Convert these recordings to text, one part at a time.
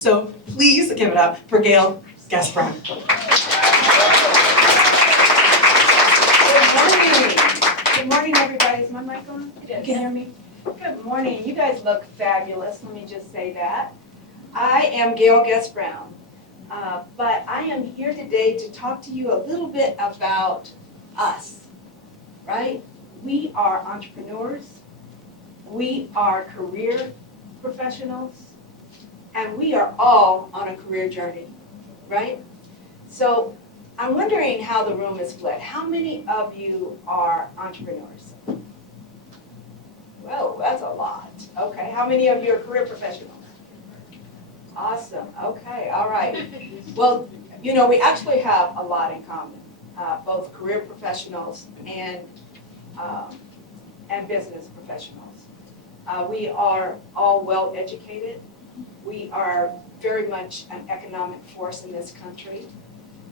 So please give it up for Gayle Gaspron. Good morning, everybody. Is my mic on? Can you hear me? Good morning. You guys look fabulous. Let me just say that. I am Gayle Gaspron, but I am here today to talk to you a little bit about us, right? We are entrepreneurs. We are career professionals. And we are all on a career journey, right? So I'm wondering how the room is split. How many of you are entrepreneurs? Well, that's a lot. Okay, how many of you are career professionals? Awesome, okay, all right. Well, you know, we actually have a lot in common, both career professionals and business professionals. We are all well educated. We are very much an economic force in this country.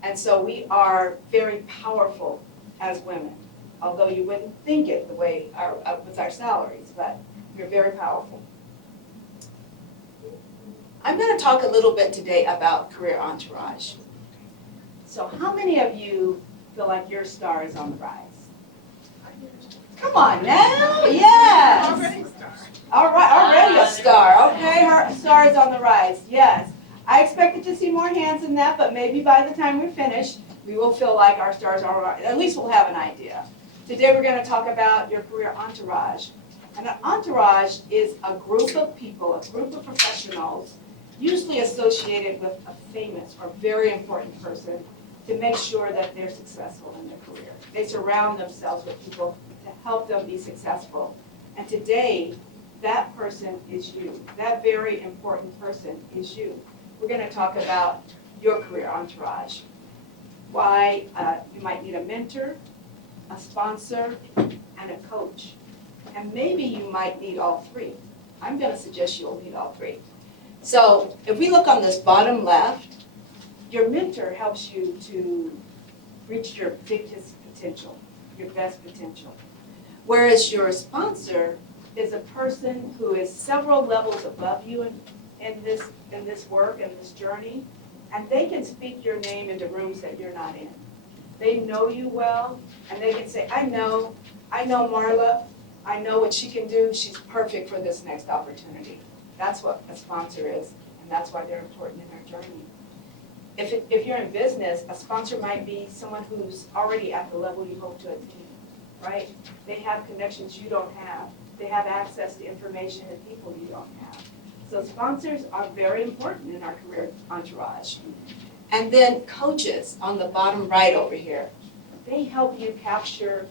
And so we are very powerful as women, although you wouldn't think it the way with our salaries, but we're very powerful. I'm going to talk a little bit today about career entourage. So how many of you feel like your star is on the rise? Come on now, yes. All right, already a star. Okay, her star is on the rise. Yes. I expected to see more hands than that, but maybe by the time we finish, we will feel like our stars are on the rise. At least we'll have an idea. Today we're going to talk about your career entourage. And an entourage is a group of people, a group of professionals, usually associated with a famous or very important person to make sure that they're successful in their career. They surround themselves with people to help them be successful. And today, that person is you. That very important person is you. We're going to talk about your career entourage. Why you might need a mentor, a sponsor, and a coach. And maybe you might need all three. I'm going to suggest you'll need all three. So if we look on this bottom left, your mentor helps you to reach your biggest potential, your best potential. Whereas your sponsor is a person who is several levels above you in this work and this journey, and they can speak your name into rooms that you're not in. They know you well, and they can say, I know Marla, I know what she can do, she's perfect for this next opportunity. That's what a sponsor is, and that's why they're important in our journey. If you're in business, a sponsor might be someone who's already at the level you hope to attain, right? They have connections you don't have. They have access to information and people you don't have. So sponsors are very important in our career entourage. And then coaches on the bottom right over here, they help you capture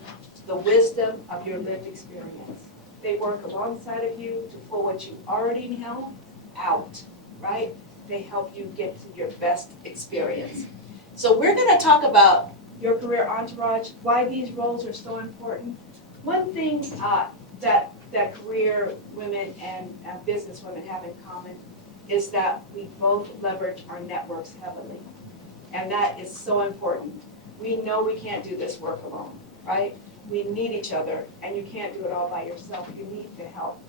the wisdom of your lived experience. They work alongside of you to pull what you already know out, right? They help you get to your best experience. So we're going to talk about your career entourage, why these roles are so important. One thing that career women and business women have in common is that we both leverage our networks heavily. And that is so important. We know we can't do this work alone, right? We need each other, and you can't do it all by yourself. You need the help.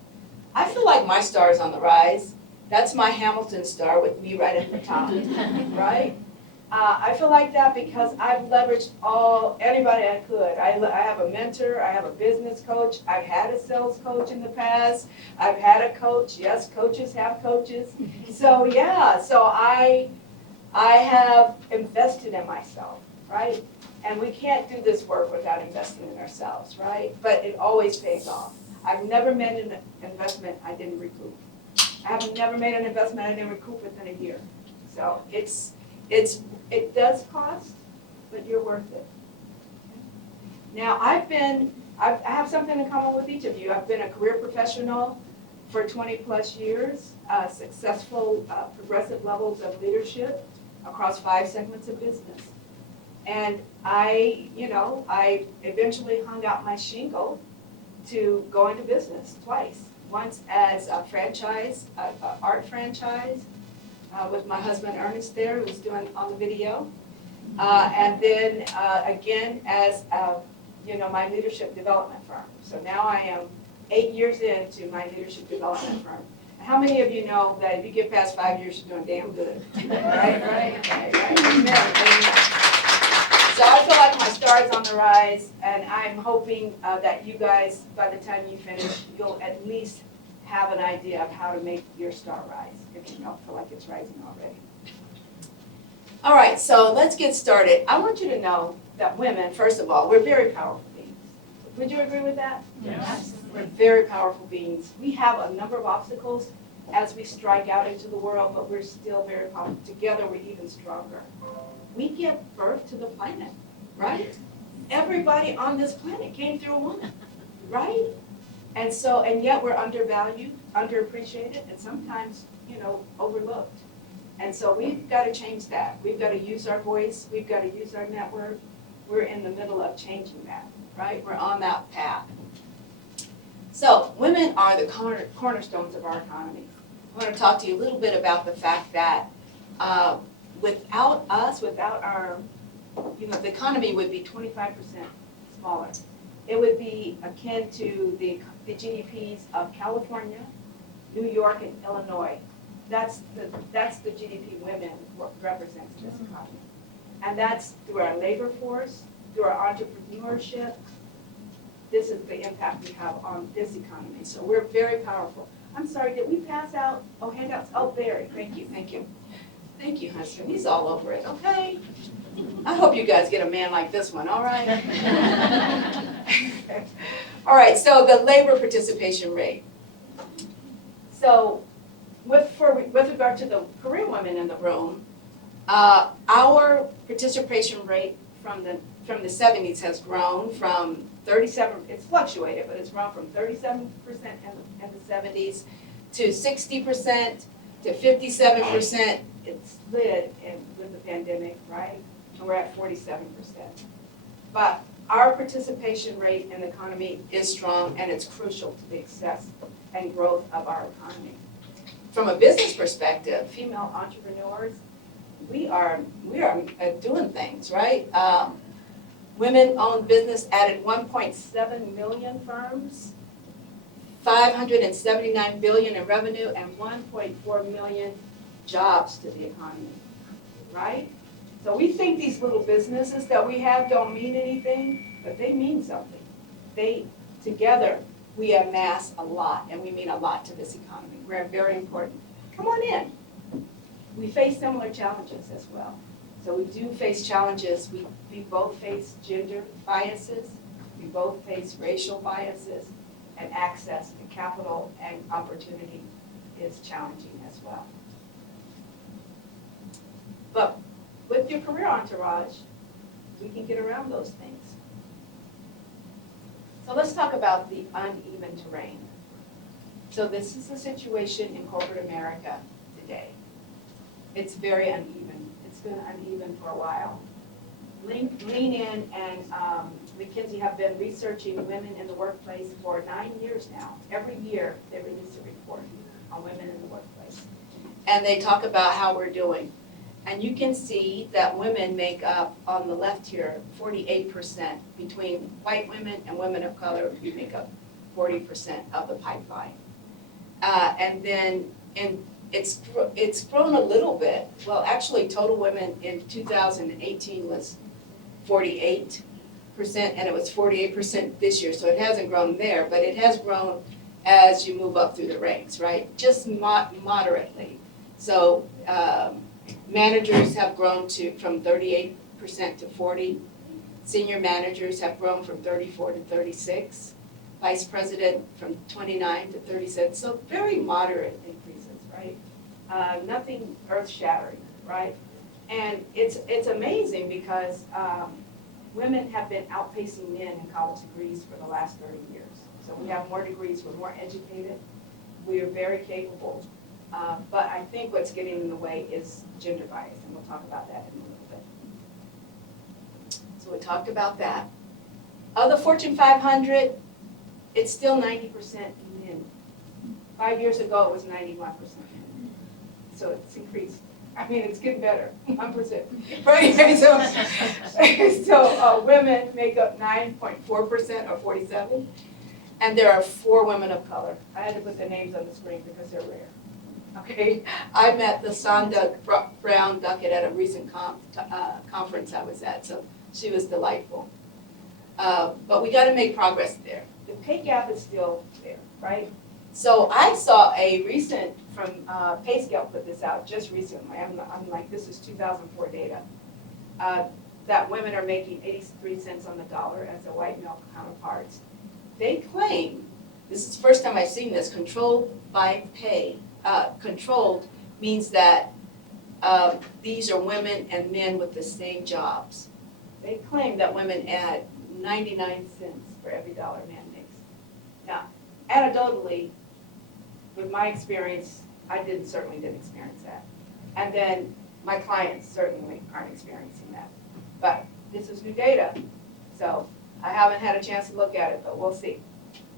I feel like my star is on the rise. That's my Hamilton star with me right at the top, right? I feel like that because I've leveraged anybody I could. I have a mentor, I have a business coach, I've had a sales coach in the past, I've had a coach, yes, coaches have coaches. So yeah, so I have invested in myself, right? And we can't do this work without investing in ourselves, right? But it always pays off. I've never made an investment I didn't recoup. I have never made an investment I didn't recoup within a year. So it does cost, but you're worth it. Now I have something in common with each of you. I've been a career professional for 20 plus years, successful progressive levels of leadership across 5 segments of business. And I eventually hung out my shingle to go into business twice. Once as a franchise, art franchise, with my husband Ernest there, who was doing on the video, and then again as my leadership development firm. So now I am 8 years into my leadership development firm. How many of you know that if you get past 5 years, you're doing damn good? Right. Amen. So I feel like my star is on the rise, and I'm hoping that you guys, by the time you finish, you'll at least have an idea of how to make your star rise, if you don't feel like it's rising already. All right, so let's get started. I want you to know that women, first of all, we're very powerful beings. Would you agree with that? Yes. We're very powerful beings. We have a number of obstacles as we strike out into the world, but we're still very powerful. Together, we're even stronger. We give birth to the planet, right? Everybody on this planet came through a woman, right? And so, and yet we're undervalued, underappreciated, and sometimes, overlooked. And so we've got to change that. We've got to use our voice. We've got to use our network. We're in the middle of changing that, right? We're on that path. So women are the cornerstones of our economy. I want to talk to you a little bit about the fact that without us, without our, the economy would be 25% smaller. It would be akin to the GDPs of California, New York, and Illinois. That's the GDP women represents in this economy. And that's through our labor force, through our entrepreneurship. This is the impact we have on this economy. So we're very powerful. I'm sorry, did we pass out, handouts? Oh, Barry, thank you. Thank you, husband. He's all over it, okay? I hope you guys get a man like this one, all right? All right, so the labor participation rate. So with regard to the career women in the room, our participation rate from the 70s has grown from 37, it's fluctuated, but it's grown from 37% in the 70s to 60% to 57%. It's slid with the pandemic, right? And we're at 47%. But our participation rate in the economy is strong, and it's crucial to the success and growth of our economy. From a business perspective, female entrepreneurs, we are doing things, right? Women-owned business added 1.7 million firms, 579 billion in revenue, and 1.4 million jobs to the economy, right? So we think these little businesses that we have don't mean anything, but they mean something. Together, we amass a lot, and we mean a lot to this economy. We're very important. Come on in. We face similar challenges as well. So we do face challenges. We both face gender biases. We both face racial biases, and access to capital and opportunity is challenging as well. But with your career entourage, we can get around those things. So let's talk about the uneven terrain. So this is the situation in corporate America today. It's very uneven. It's been uneven for a while. Lean In and McKinsey have been researching women in the workplace for 9 years now. Every year they release a report on women in the workplace. And they talk about how we're doing. And you can see that women make up, on the left here, 48%. Between white women and women of color, you make up 40% of the pipeline. And then it's grown a little bit. Well, actually, total women in 2018 was 48%, and it was 48% this year. So it hasn't grown there, but it has grown as you move up through the ranks, right? Just moderately. So managers have grown from 38% to 40%. Senior managers have grown from 34 to 36. Vice president from 29 to 37. So very moderate increases, right? Nothing earth-shattering, right? And it's amazing because women have been outpacing men in college degrees for the last 30 years. So we have more degrees, we're more educated, we are very capable. But I think what's getting in the way is gender bias, and we'll talk about that in a little bit. So we talked about that. Of the Fortune 500, it's still 90% men. 5 years ago, it was 91%. So it's increased. I mean, it's getting better, 1%. Right? So women make up 9.4% or 47. And there are 4 women of color. I had to put their names on the screen because they're rare. okay? I met the Sonda Brown Duckett at a recent conference I was at, so she was delightful. But we gotta make progress there. The pay gap is still there, right? So I saw a recent, from I.M.P.A.C.T put this out just recently, I'm like, this is 2004 data, that women are making 83 cents on the dollar as their white male counterparts. They claim, this is the first time I've seen this, controlled by pay. Controlled means that these are women and men with the same jobs. They claim that women add 99 cents for every dollar man makes. Now, anecdotally, with my experience, I certainly didn't experience that. And then my clients certainly aren't experiencing that. But this is new data, so I haven't had a chance to look at it, but we'll see.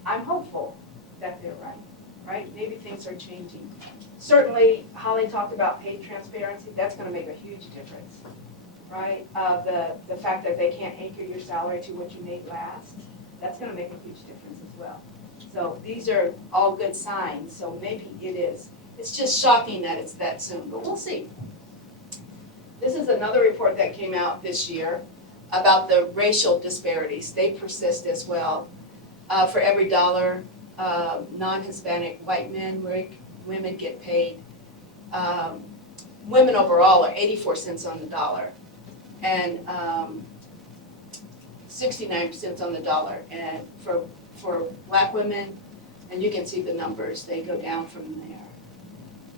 I'm hopeful that they're right? Maybe things are changing. Certainly, Holly talked about pay transparency, that's gonna make a huge difference, right? The fact that they can't anchor your salary to what you made last, that's gonna make a huge difference as well. So these are all good signs, so maybe it is. It's just shocking that it's that soon, but we'll see. This is another report that came out this year about the racial disparities. They persist as well. For every dollar non-Hispanic white men, women get paid. Women overall are 84 cents on the dollar and 69 cents on the dollar. And for black women, and you can see the numbers, they go down from there.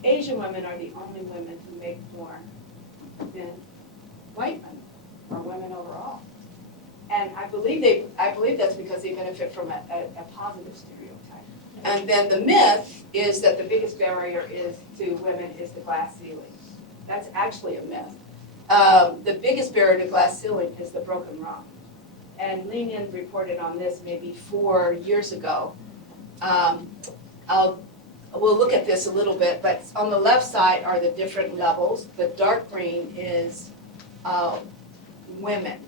Asian women are the only women who make more than white women or women overall. And I believe that's because they benefit from a positive stereotype. And then the myth is that the biggest barrier to women is the glass ceiling. That's actually a myth. The biggest barrier to glass ceiling is the broken rung. And Lean-In reported on this maybe 4 years ago. We'll look at this a little bit, but on the left side are the different levels. The dark green is women,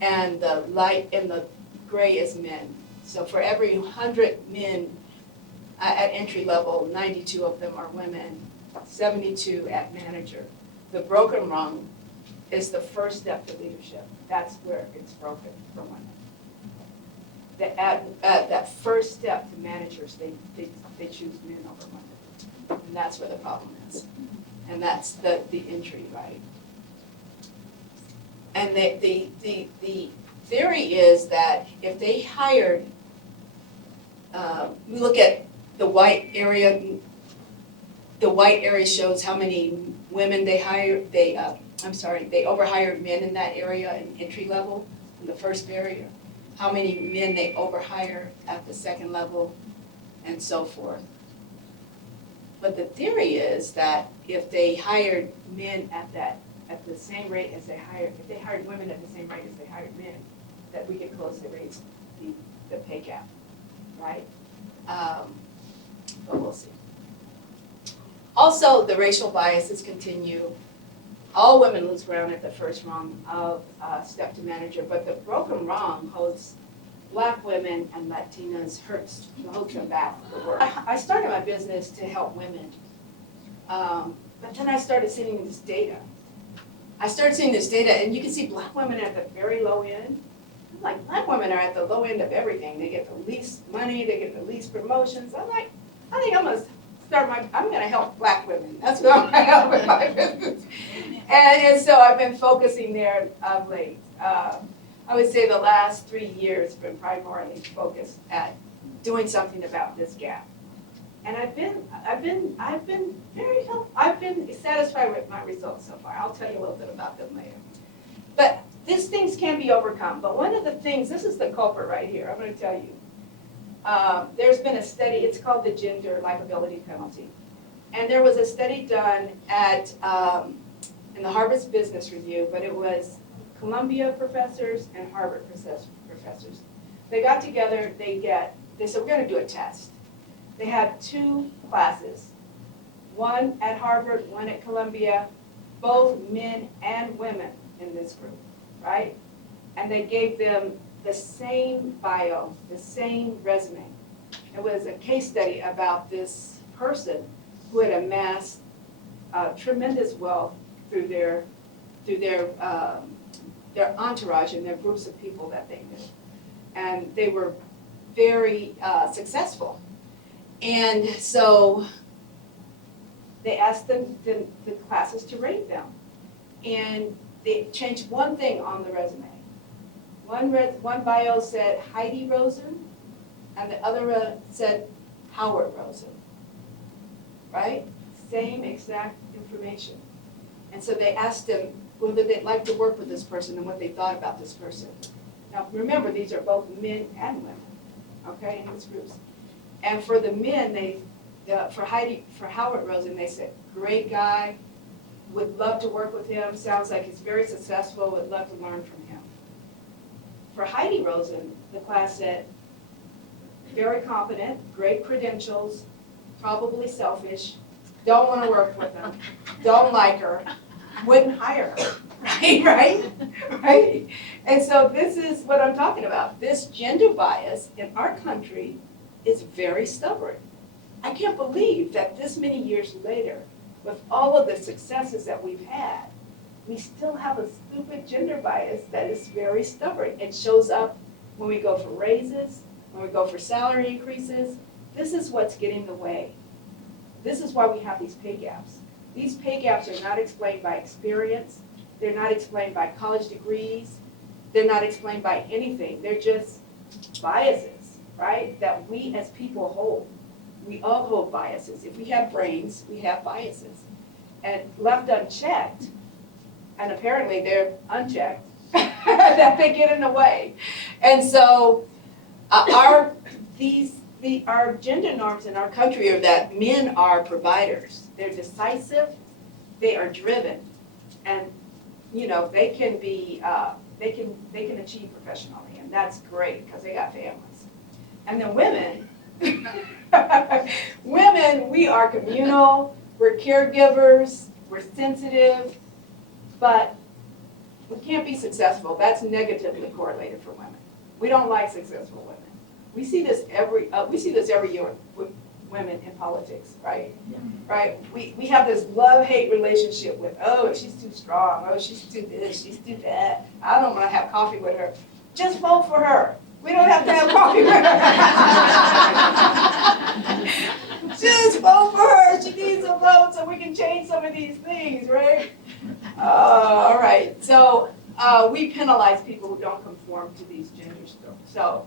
and the light and the gray is men. So for every 100 men at entry level, 92 of them are women, 72 at manager. The broken rung is the first step to leadership. That's where it's broken for women. At that first step to managers, they choose men over women. And that's where the problem is. And that's the entry, right? And the theory is that if they hired, we look at the white area. The white area shows how many women they hired. They overhired men in that area in entry level in the first barrier. How many men they overhire at the second level, and so forth. But the theory is that if they hired men at the same rate as if they hired women at the same rate as they hired men, that we could close the pay gap, right? But we'll see. Also, the racial biases continue. All women lose ground at the first rung of step to manager, but the broken rung holds Black women and Latinas holds them back for work. I started my business to help women, but then I started seeing this data. And you can see Black women at the very low end. I'm like, Black women are at the low end of everything. They get the least money, they get the least promotions. I'm like, I think I'm gonna help Black women. That's what I'm gonna help with my business. And so I've been focusing there of late. I would say the last 3 years have been primarily focused at doing something about this gap. And I've been satisfied with my results so far. I'll tell you a little bit about them later. But these things can be overcome. But one of the things, this is the culprit right here, I'm going to tell you. There's been a study, it's called the gender liability penalty. And there was a study done in the Harvard Business Review, but it was Columbia professors and Harvard professors. They got together, they said, we're going to do a test. They had 2 classes, one at Harvard, one at Columbia, both men and women in this group, right? And they gave them the same bio, the same resume. It was a case study about this person who had amassed tremendous wealth through their entourage and their groups of people that they knew. And they were very successful. And so they asked the classes to rate them. And they changed one thing on the resume. One bio said Heidi Rosen, and the other said Howard Rosen, right? Same exact information. And so they asked them whether they'd like to work with this person and what they thought about this person. Now remember, these are both men and women, okay, in these groups. And for the men, for Howard Rosen, they said, great guy, would love to work with him, sounds like he's very successful, would love to learn from him. For Heidi Rosen, the class said, very competent, great credentials, probably selfish, don't want to work with him, don't like her, wouldn't hire her, right? And so this is what I'm talking about. This gender bias in our country is very stubborn. I can't believe that this many years later, with all of the successes that we've had, we still have a stupid gender bias that is very stubborn. It shows up when we go for raises, when we go for salary increases. This is what's getting in the way. This is why we have these pay gaps. These pay gaps are not explained by experience. They're not explained by college degrees. They're not explained by anything. They're just biases, right, that we as people hold. We all hold biases. If we have brains, we have biases. And left unchecked, and apparently they're unchecked, that they get in the way. And so our gender norms in our country are that men are providers. They're decisive, they are driven, and they can be they can achieve professionally, and that's great because they got families. And then women, we are communal, we're caregivers, we're sensitive, but we can't be successful. That's negatively correlated for women. We don't like successful women. We see this every year with women in politics, right? Yeah. Right? We have this love-hate relationship with, oh, she's too strong, oh, she's too this, she's too that. I don't want to have coffee with her. Just vote for her. We don't have to have coffee with her. Just vote for her. She needs a vote so we can change some of these things, right? All right. So we penalize people who don't conform to these genders. So,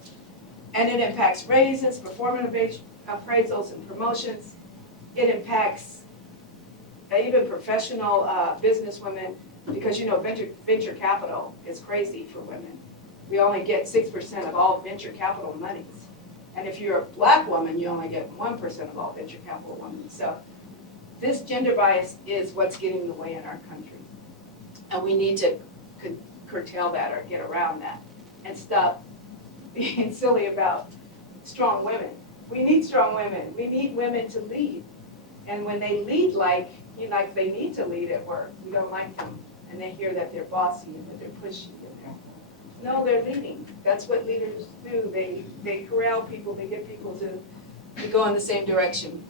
and it impacts raises, performance appraisals, and promotions. It impacts even professional business women because venture capital is crazy for women. We only get 6% of all venture capital monies. And if you're a black woman, you only get 1% of all venture capital women. So this gender bias is what's getting in the way in our country. And we need to curtail that or get around that and stop being silly about strong women. We need strong women. We need women to lead. And when they lead like they need to lead at work, we don't like them. And they hear that they're bossy and that they're pushy. No, they're leading. That's what leaders do. They corral people, they get people to go in the same direction.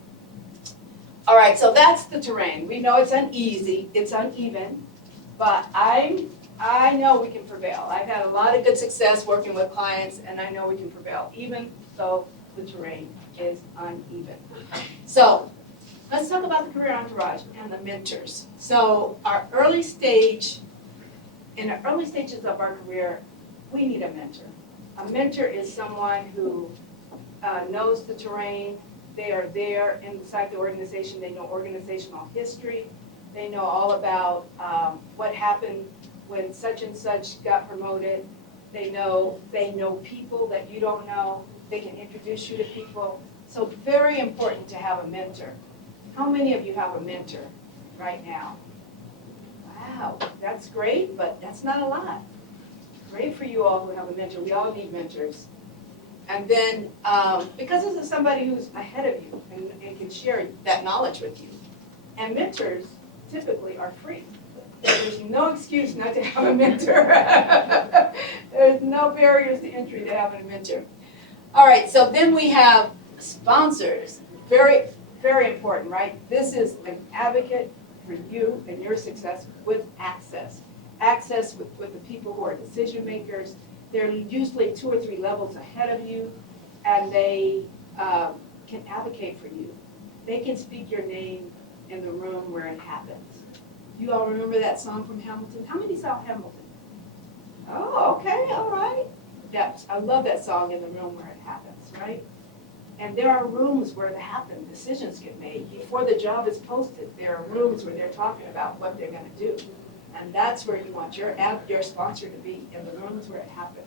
All right, so that's the terrain. We know it's uneasy, it's uneven, but I know we can prevail. I've had a lot of good success working with clients, and I know we can prevail, even though the terrain is uneven. So let's talk about the career entourage and the mentors. So in the early stages of our career, we need a mentor. A mentor is someone who knows the terrain. They are there inside the organization. They know organizational history. They know all about what happened when such and such got promoted. They know people that you don't know. They can introduce you to people. So very important to have a mentor. How many of you have a mentor right now? Wow, that's great, but that's not a lot. Great for you all who have a mentor. We all need mentors. And then, because this is somebody who's ahead of you and can share that knowledge with you. And mentors typically are free. There's no excuse not to have a mentor. There's no barriers to entry to having a mentor. All right, so then we have sponsors. Very very important, right? This is an advocate for you and your success with access. Access with the people who are decision makers. They're usually 2 or 3 levels ahead of you, and they can advocate for you. They can speak your name in the room where it happens. You all remember that song from Hamilton? How many saw Hamilton? Oh, okay, all right. I love that song, In the Room Where It Happens, right? And there are rooms where it happens, decisions get made. Before the job is posted, there are rooms where they're talking about what they're gonna do. And that's where you want your sponsor to be, in the rooms where it happens.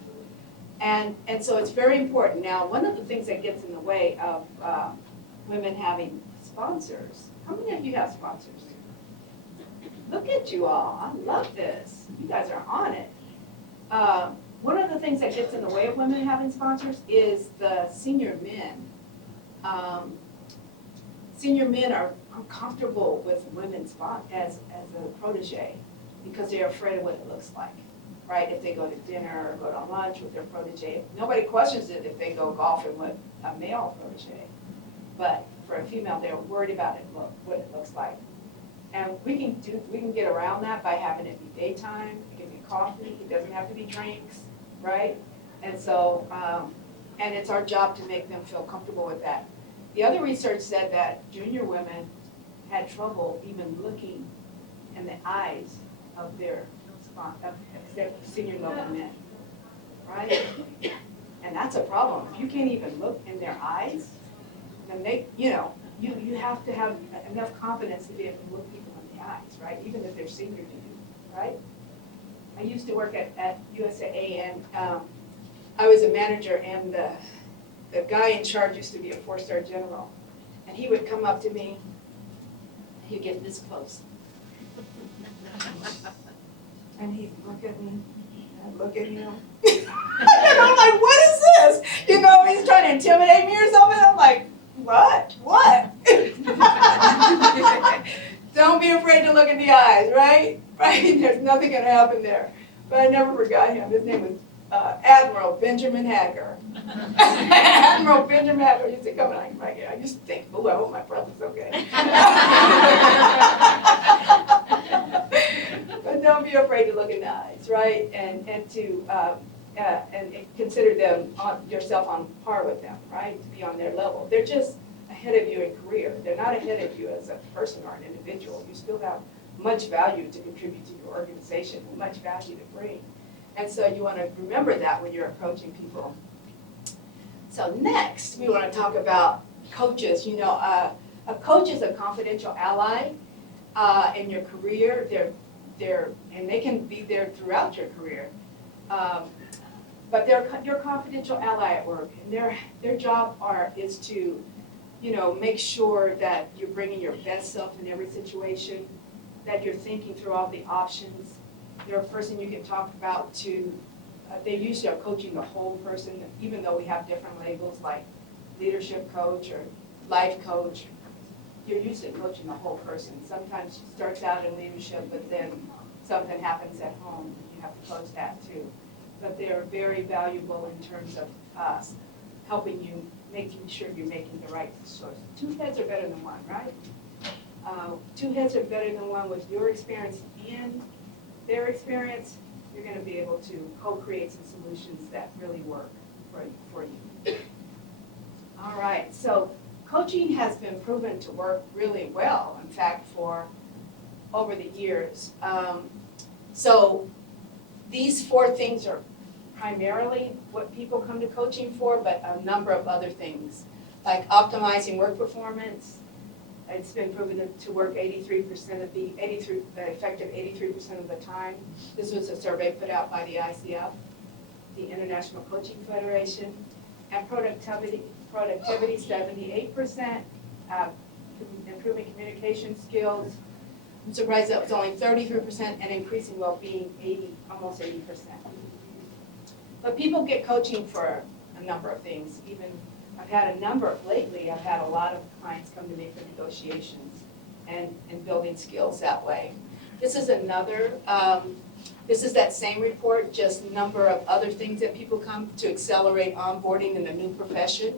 And so it's very important. Now, one of the things that gets in the way of women having sponsors, how many of you have sponsors? Look at you all, I love this. You guys are on it. One of the things that gets in the way of women having sponsors is the senior men. Senior men are uncomfortable with women as a protege because they're afraid of what it looks like, right? If they go to dinner or go to lunch with their protege, nobody questions it if they go golfing with a male protege. But for a female, they're worried about what it looks like. And we can get around that by having it be daytime. It can be coffee. It doesn't have to be drinks, right? And so, and it's our job to make them feel comfortable with that. The other research said that junior women had trouble even looking in the eyes of their senior level men, right? And that's a problem. If you can't even look in their eyes, then you have to have enough confidence to be able to look people in the eyes, right? Even if they're senior to you, right? I used to work at USAA, and I was a manager, and the guy in charge used to be a 4-star general. And he would come up to me, he'd get this close. And he'd look at me, I'd look at him. And I'm like, what is this? You know, he's trying to intimidate me or something. I'm like, what? What? Don't be afraid to look in the eyes, right? Right? There's nothing gonna happen there. But I never forgot him. His name was Admiral Benjamin Hager. Admiral Benjamin Hager used to come and I used to think, oh, I hope my brother's okay. But don't be afraid to look in the eyes, right? And to consider them yourself on par with them, right? To be on their level. They're just ahead of you in career. They're not ahead of you as a person or an individual. You still have much value to contribute to your organization and much value to bring. And so you want to remember that when you're approaching people. So next, we want to talk about coaches. You know, a coach is a confidential ally in your career. And they can be there throughout your career. But they're your confidential ally at work, and their job is to, you know, make sure that you're bringing your best self in every situation, that you're thinking through all the options. They're a person you can talk about to. They usually are coaching the whole person, even though we have different labels like leadership coach or life coach. You're usually coaching the whole person. Sometimes it starts out in leadership, but then something happens at home, and you have to coach that too. But they're very valuable in terms of helping you, making sure you're making the right choice. 2 heads are better than one, right? 2 heads are better than one. With your experience and their experience, you're going to be able to co-create some solutions that really work for you. All right, so coaching has been proven to work really well, in fact, for over the years. So these 4 things are primarily what people come to coaching for, but a number of other things, like optimizing work performance. It's been proven to work 83% of the effective 83% of the time. This was a survey put out by the ICF, the International Coaching Federation, and productivity 78%, improving communication skills. I'm surprised that was only 33%, and increasing well-being almost 80%. But people get coaching for a number of things. Even lately I've had a lot of clients come to me for negotiations and building skills that way. This is this is that same report, just a number of other things that people come to accelerate onboarding in the new profession.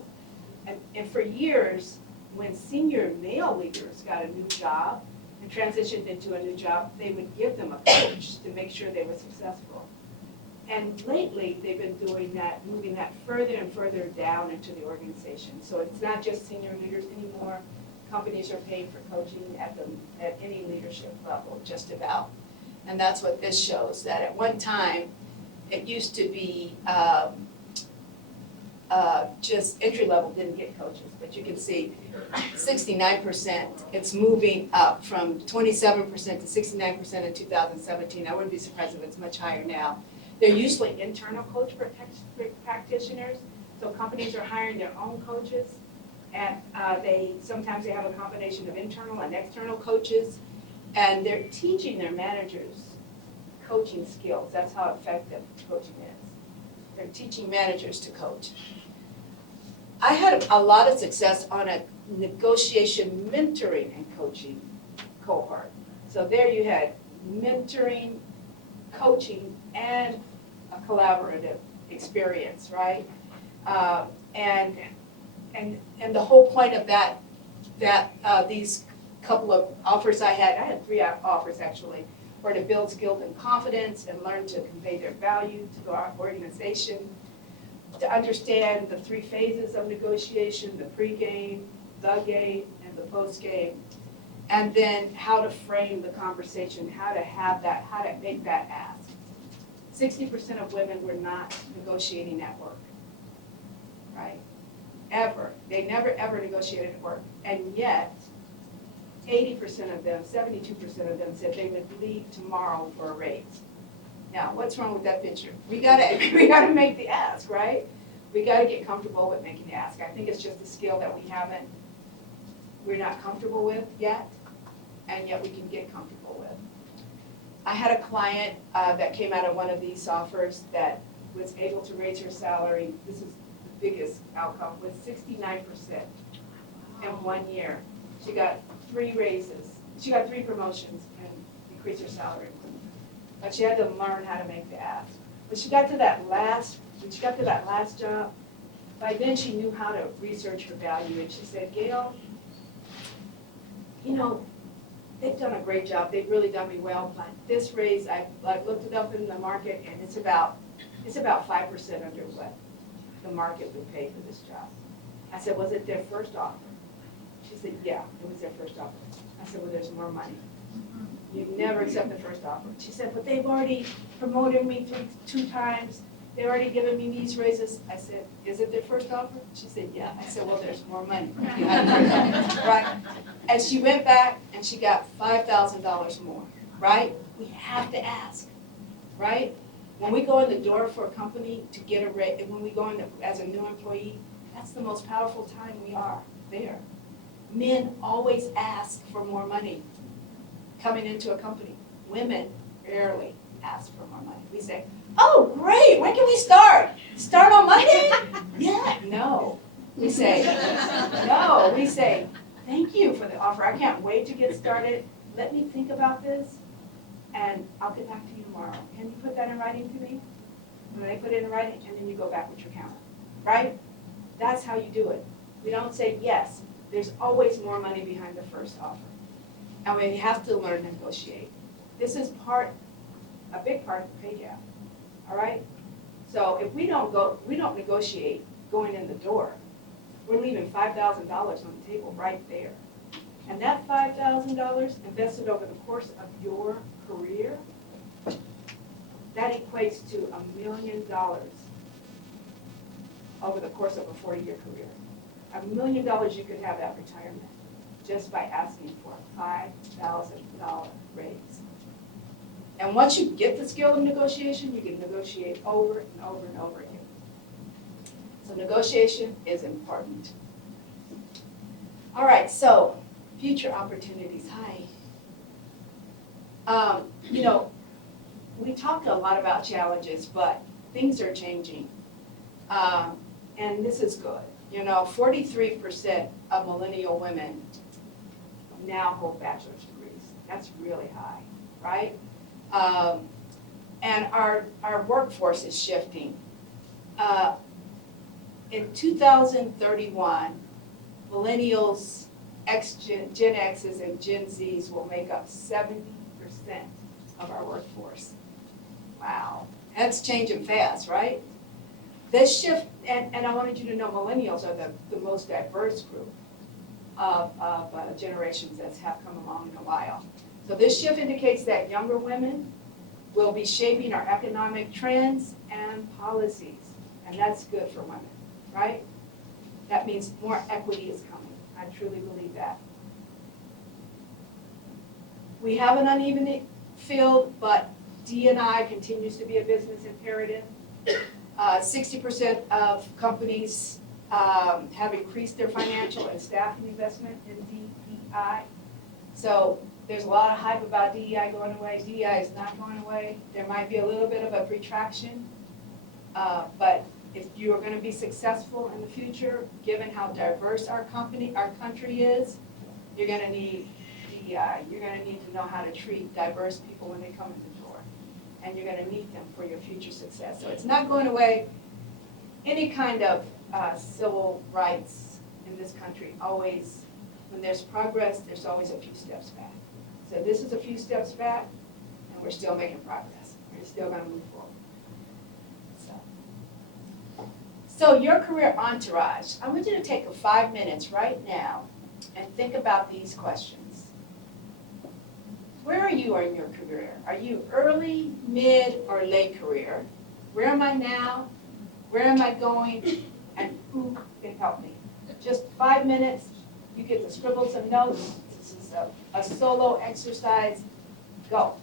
And for years, when senior male leaders got a new job and transitioned into a new job, they would give them a coach to make sure they were successful. And lately, they've been doing that, moving that further and further down into the organization. So it's not just senior leaders anymore. Companies are paying for coaching at any leadership level, just about. And that's what this shows, that at one time, it used to be just entry level didn't get coaches, but you can see 69%, it's moving up from 27% to 69% in 2017. I wouldn't be surprised if it's much higher now. They're usually internal coach practitioners, so companies are hiring their own coaches, and sometimes they have a combination of internal and external coaches, and they're teaching their managers coaching skills. That's how effective coaching is. They're teaching managers to coach. I had a lot of success on a negotiation, mentoring, and coaching cohort. So there you had mentoring, coaching, and a collaborative experience, right? And the whole point of these couple of offers I had 3 offers actually, were to build skills and confidence and learn to convey their value to our organization, to understand the 3 phases of negotiation, the pre-game, the game, and the post-game, and then how to frame the conversation, how to make that ask. 60% of women were not negotiating at work, right? Ever. They never ever negotiated at work. And yet, 80% of them, 72% of them said they would leave tomorrow for a raise. Now, what's wrong with that picture? We gotta make the ask, right? We gotta get comfortable with making the ask. I think it's just a skill that we're not comfortable with yet, and yet we can get comfortable with. I had a client that came out of one of these offers that was able to raise her salary, this is the biggest outcome, was 69% in 1 year. She got 3 raises, she got 3 promotions and increased her salary. But she had to learn how to make the ask. When she got to that last job, by then she knew how to research her value, and she said, Gayle, you know, they've done a great job, they've really done me well, but this raise, I looked it up in the market, and it's about 5% under what the market would pay for this job. I said, was it their first offer? She said, yeah, it was their first offer. I said, well, there's more money. You never accept the first offer. She said, but they've already promoted me 2 times. They've already given me these raises. I said, is it their first offer? She said, yeah. I said, well, there's more money. Right? And she went back and she got $5,000 more, right? We have to ask, right? When we go in the door for a company to get a raise, when we go in as a new employee, that's the most powerful time we are there. Men always ask for more money coming into a company. Women rarely ask for more money. We say, oh, great, when can we start? Start on Monday? Yeah, no. We say, thank you for the offer. I can't wait to get started. Let me think about this, and I'll get back to you tomorrow. Can you put that in writing to me? And they put it in writing, and then you go back with your counter, right? That's how you do it. We don't say yes. There's always more money behind the first offer. And we have to learn to negotiate. This is a big part of the pay gap, all right? So if we don't negotiate going in the door, we're leaving $5,000 on the table right there. And that $5,000 invested over the course of your career, that equates to $1 million over the course of a 40-year career. $1 million you could have at retirement just by asking for a $5,000 raise. And once you get the skill of negotiation, you can negotiate over and over and over again. So negotiation is important. All right, so future opportunities. Hi. You know, we talked a lot about challenges, but things are changing. And this is good. You know, 43% of millennial women now hold bachelor's degrees. That's really high, right? And our workforce is shifting. In 2031, millennials, Gen X's, and Gen Z's will make up 70% of our workforce. Wow, that's changing fast, right? This shift, and I wanted you to know millennials are the most diverse group of generations that have come along in a while. So this shift indicates that younger women will be shaping our economic trends and policies, and that's good for women, right? That means more equity is coming. I truly believe that. We have an uneven field, but D&I continues to be a business imperative. 60% of companies have increased their financial and staffing investment in DEI. So there's a lot of hype about DEI going away. DEI is not going away. There might be a little bit of a retraction, but if you are going to be successful in the future, given how diverse our country is, you're going to need DEI. You're going to need to know how to treat diverse people when they come in the door, and you're going to need them for your future success. So it's not going away. Any kind of civil rights in this country, always, when there's progress, there's always a few steps back. So this is a few steps back, and we're still making progress. We're still going to move forward. So your career entourage, I want you to take 5 minutes right now and think about these questions. Where are you in your career? Are you early, mid, or late career? Where am I now? Where am I going? And who can help me? Just 5 minutes. You get to scribble some notes. This is a solo exercise. Go.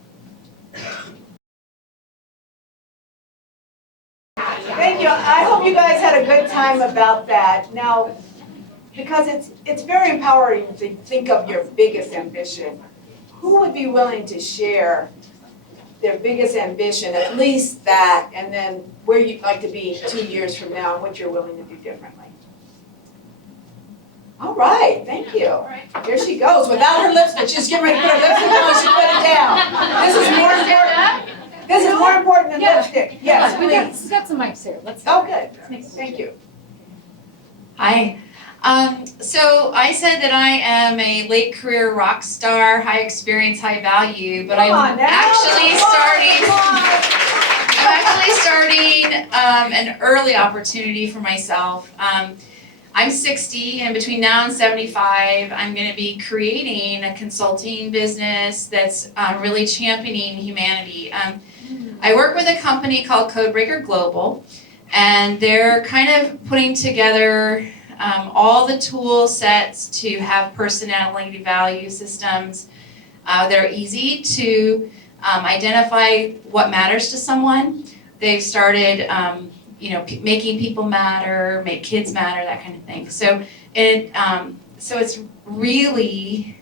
Thank you. I hope you guys had a good time about that. Now, because it's very empowering to think of your biggest ambition. Who would be willing to share their biggest ambition, at least that, and then where you'd like to be 2 years from now and what you're willing to do differently? All right, thank you. Here she goes, without her lipstick. She's getting ready to put her lipstick on, she put it down. This is more important. This is more important than lipstick. Yes, please. We've got some mics here. Let's. Oh, good. Thank you. Hi. So I said that I am a late career rock star, high experience, high value, but I'm actually starting an early opportunity for myself. I'm 60, and between now and 75, I'm going to be creating a consulting business that's really championing humanity. I work with a company called Codebreaker Global, and they're kind of putting together all the tool sets to have personality value systems that are easy to identify what matters to someone. They've started making people matter, make kids matter, that kind of thing. So it's really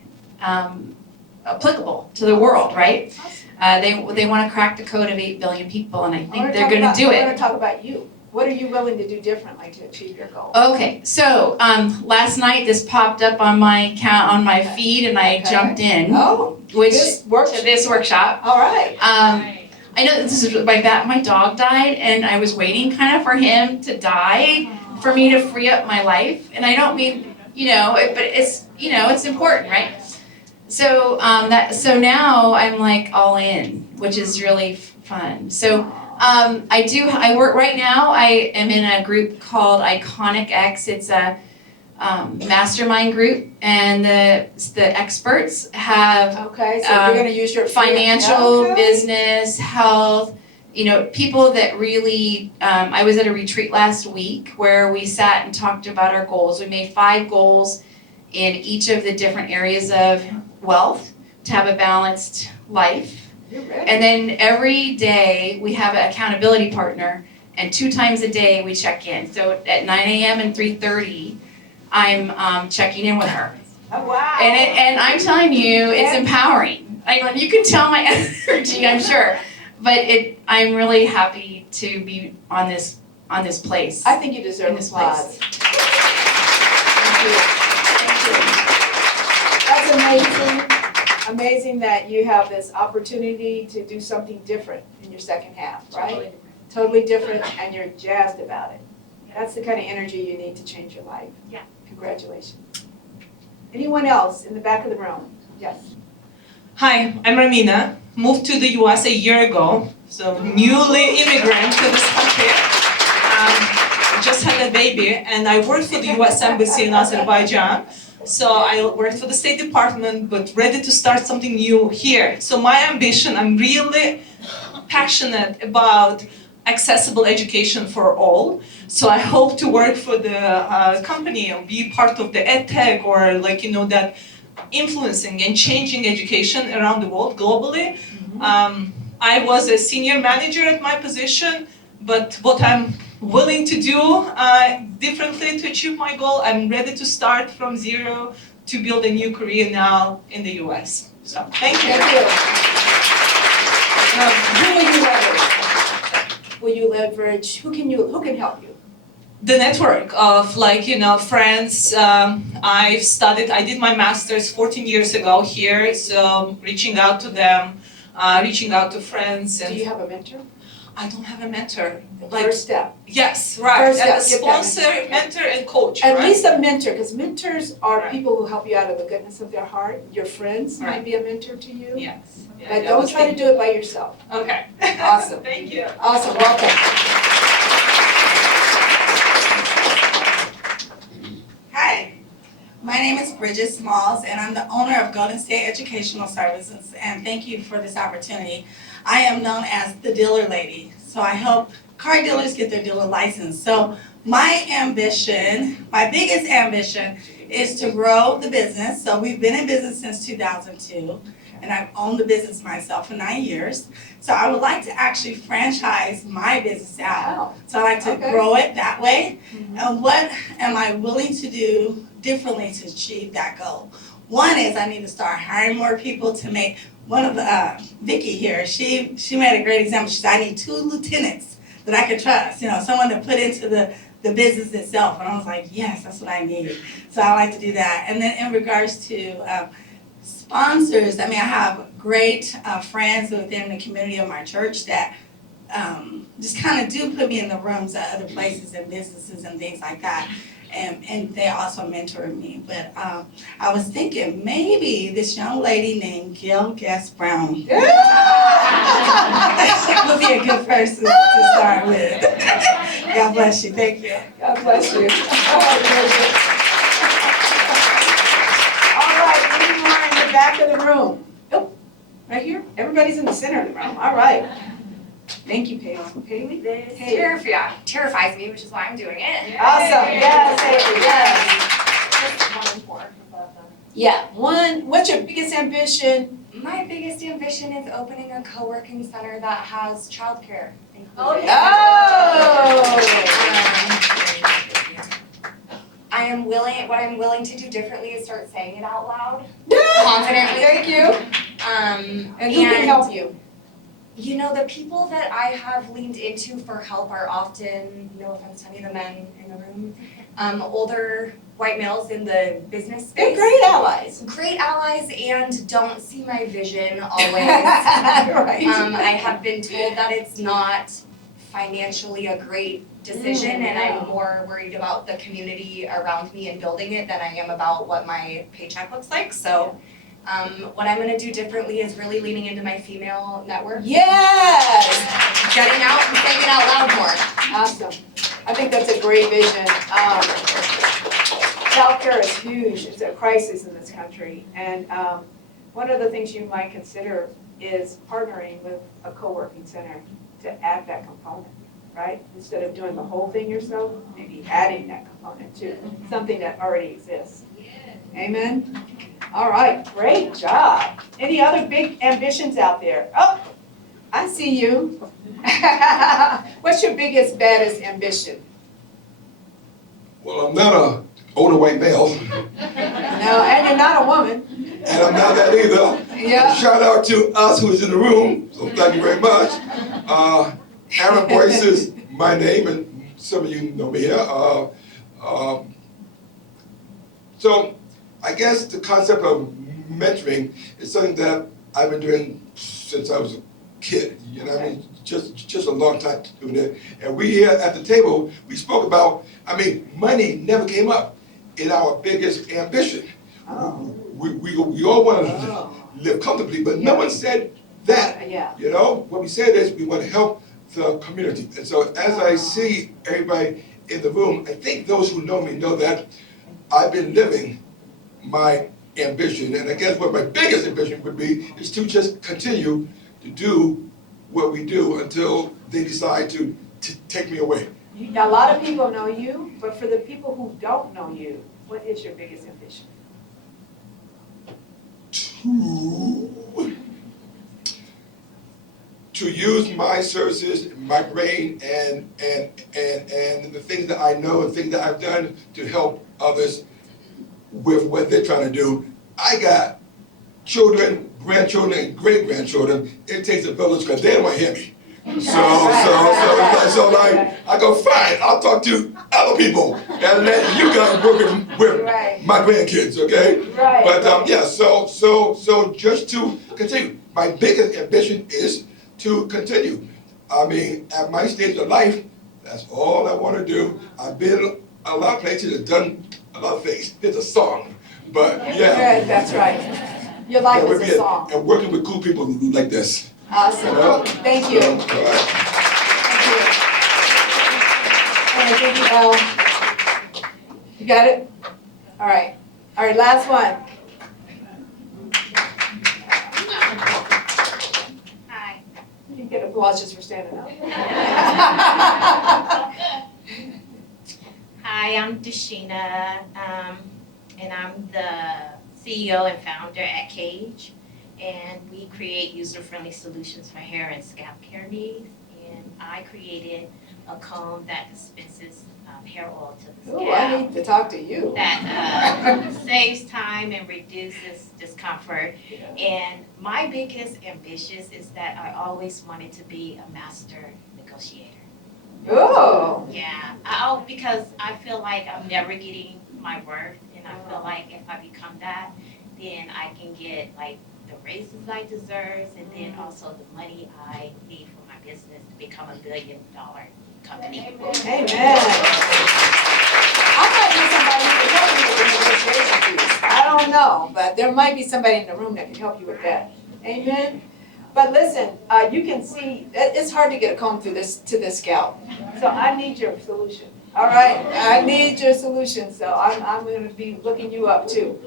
applicable to the world, right? They want to crack the code of 8 billion people, and I think they're going to do it. I want to talk about you. What are you willing to do differently to achieve your goal? Okay, so last night this popped up on my feed, and I jumped in. Oh, this workshop. All right. I know this is my dog died, and I was waiting kind of for him to die for me to free up my life. And I don't mean, but it's important, right? So so now I'm like all in, which is really fun. So I work right now. I am in a group called I.M.P.A.C.T. It's a mastermind group, and the experts have okay. So you're going to use your financial, business, health. People that really. I was at a retreat last week where we sat and talked about our goals. We made 5 goals in each of the different areas of wealth to have a balanced life. And then every day we have an accountability partner, and 2 times a day we check in. So at 9 a.m. and 3:30, I'm checking in with her. Oh, wow. And I'm telling you, it's empowering. You can tell my energy, I'm sure. But I'm really happy to be on this place. I think you deserve this applause. Thank you. That's amazing. Amazing that you have this opportunity to do something different in your second half, right? Totally different, and you're jazzed about it. That's the kind of energy you need to change your life. Yeah. Congratulations. Anyone else in the back of the room? Yes. Hi, I'm Ramina. Moved to the US a year ago, so newly immigrant to this country. Just had a baby, and I worked for the US Embassy in Azerbaijan. So I worked for the State Department, but ready to start something new here. So my ambition, I'm really passionate about accessible education for all. So I hope to work for the company and be part of the EdTech or that influencing and changing education around the world globally. I was a senior manager at my position, but what I'm willing to do differently to achieve my goal, I'm ready to start from zero to build a new career now in the US. So thank you. Thank you. Who will you leverage? Will you leverage? Who can help you? The network of friends. I did my master's 14 years ago here, so reaching out to them, reaching out to friends. And Do you have a mentor? I don't have a mentor. First step. Yes, right. First And a step, get that sponsor, mentor, and coach. At right? least a mentor, because mentors are Right. people who help you out of the goodness of their heart. Your friends might Right. be a mentor to you. Yes. Yeah, But that don't was try to do it by yourself. Okay. Awesome. Thank you. Awesome, welcome. Hi, my name is Bridget Smalls, and I'm the owner of Golden State Educational Services, and thank you for this opportunity. I am known as the dealer lady, so I help car dealers get their dealer license. So my ambition, my biggest ambition, is to grow the business. So we've been in business since 2002, and I've owned the business myself for 9 years. So I would like to actually franchise my business out. Wow. So I like to Okay. grow it that way. Mhm. And what am I willing to do differently to achieve that goal? One is I need to start hiring more people to make, one of Vicky here, she made a great example. She said, I need 2 lieutenants that I can trust, someone to put into the business itself. And I was like, yes, that's what I need. So I like to do that. And then in regards to sponsors, I have great friends within the community of my church that just kind of do put me in the rooms at other places and businesses and things like that. And they also mentor me. But I was thinking maybe this young lady named Gayle Brown would be a good person to start with. God bless you. Thank you. God bless you. All right, any more in the back of the room? Oh, right here? Everybody's in the center of the room. All right. Thank you, Paley. This Haley. terrifies me, which is why I'm doing it. Awesome. Yes, Haley, yes. Just 1 and 4 above them. Yeah, what's your biggest ambition? My biggest ambition is opening a co-working center that has childcare included. Oh! What I'm willing to do differently is start saying it out loud, confidently. Thank you. And who can help you? The people that I have leaned into for help are often, no offense to any of the men in the room, older white males in the business They're space. great allies. Great allies and don't see my vision always. Right. I have been told that it's not financially a great decision, and yeah. I'm more worried about the community around me and building it than I am about what my paycheck looks like. So what I'm gonna do differently is really leaning into my female network, Yes. getting out and saying it out loud more. Awesome. I think that's a great vision. Childcare is huge. It's a crisis in this country. And one of the things you might consider is partnering with a co-working center to add that component, right? Instead of doing the whole thing yourself, maybe adding that component to something that already exists. Amen? All right, great job. Any other big ambitions out there? Oh, I see you. What's your biggest, baddest ambition? Well, I'm not an older white male, No, and you're not a woman. and I'm not that either. Yeah. Shout out to us who is in the room, so thank you very much. Aaron Boyce is my name, and some of you know me here. So I guess the concept of mentoring is something that I've been doing since I was a kid. You know what I mean? Just a long time doing it. And we here at the table, we spoke about, money never came up in our biggest ambition. Oh. We all want to Oh. live comfortably, but no one said that. Yeah. You know, what we said is we want to help the community. And so as I see everybody in the room, I think those who know me know that I've been living my ambition. And I guess what my biggest ambition would be is to just continue to do what we do until they decide to take me away. A lot of people know you, but for the people who don't know you, what is your biggest ambition? To use my services, my brain, and the things that I know and things that I've done to help others with what they're trying to do. I got children, grandchildren, and great-grandchildren. It takes a village because they don't want to hear me. So I go, fine, I'll talk to other people and let you guys work with my grandkids, okay? Right. But yeah, so just to continue. My biggest ambition is to continue. I mean, at my stage of life, that's all I want to do. I've been a lot of places and done a lot of things. It's a song, but yeah. Right, that's right. Your life is a song. And working with cool people like this. Awesome. You know? Thank you. So, all right. Thank you. You got it? All right. All right, last one. Hi. You get applause just for standing up. Hi, I'm Deshina, and I'm the CEO and founder at Cage. And we create user-friendly solutions for hair and scalp care needs. And I created a comb that dispenses hair oil to the Ooh, I scalp need to talk to you. that saves time and reduces discomfort. And my biggest ambition is that I always wanted to be a master negotiator. Oh. Yeah, because I feel like I'm never getting my worth, and I feel like if I become that, then I can get like the raises I deserve, and then also the money I need for my business to become $1 billion company. Amen. I might know somebody who can help you with the negotiation piece. I don't know, but there might be somebody in the room that can help you with that. Amen. But listen, you can see, it's hard to get a comb through to this scalp. So I need your solution. All right? I need your solution. So I'm going to be looking you up too.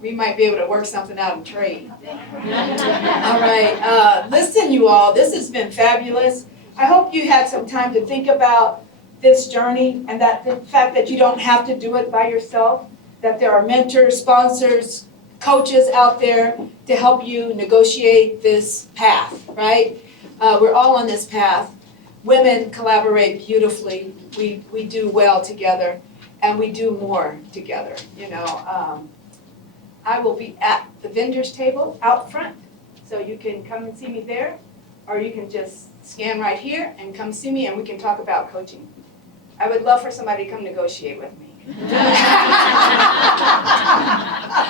We might be able to work something out in trade. All right. Listen, you all, this has been fabulous. I hope you had some time to think about this journey and that the fact that you don't have to do it by yourself, that there are mentors, sponsors, coaches out there to help you negotiate this path, right? We're all on this path. Women collaborate beautifully. We do well together, and we do more together, you know. I will be at the vendor's table out front, so you can come and see me there, or you can just scan right here and come see me, and we can talk about coaching. I would love for somebody to come negotiate with me.